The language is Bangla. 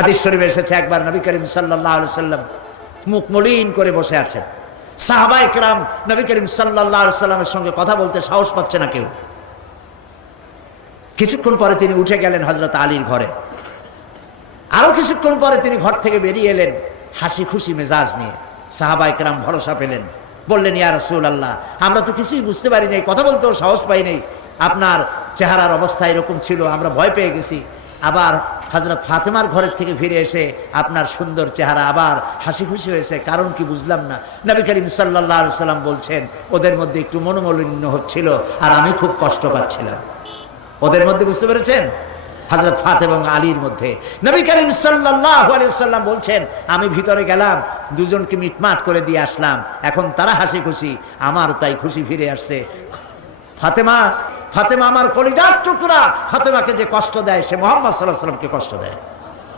হাদিস শরীফে এসেছে একবার নবী করিম সাল্লাহ সাল্লাম মুখ মলিন করে বসে আছেন। সাহাবা একরাম নবী করিম সাল্লাহ সাল্লামের সঙ্গে কথা বলতে সাহস পাচ্ছে না কেউ। কিছুক্ষণ পরে তিনি উঠে গেলেন হজরত আলীর ঘরে। আরও কিছুক্ষণ পরে তিনি ঘর থেকে বেরিয়ে এলেন হাসি খুশি মেজাজ নিয়ে। সাহাবা একরাম ভরসা পেলেন। বললেন, ইয়া রসুল আল্লাহ আমরা তো কিছুই বুঝতে পারি নাই, কথা বলতেও সাহস পাই নাই। আপনার চেহারার অবস্থা এরকম ছিল, আমরা ভয় পেয়ে গেছি। আবার হজরত ফাতেমার ঘরের থেকে ফিরে এসে আপনার সুন্দর চেহারা আবার হাসি খুশি হয়েছে। কারণ কি বুঝলাম না? নবী করিম সাল্লাহ সাল্লাম বলছেন, ওদের মধ্যে একটু মনোমলিন্য হচ্ছিল আর আমি খুব কষ্ট পাচ্ছিলাম। ওদের মধ্যে বুঝতে পেরেছেন? হজরত ফাত এবং আলীর মধ্যে। নবী করিম সাল্লাম বলছেন, আমি ভিতরে গেলাম, দুজনকে মিটমাট করে দিয়ে আসলাম। এখন তারা হাসি খুশি আমার তাই খুশি ফিরে আসছে। ফাতেমা ফাতেমা আমার কলিজার টুকরা। ফাতেমাকে যে কষ্ট দেয় সে মোহাম্মদ সাল্লাহ সাল্লামকে কষ্ট দেয়।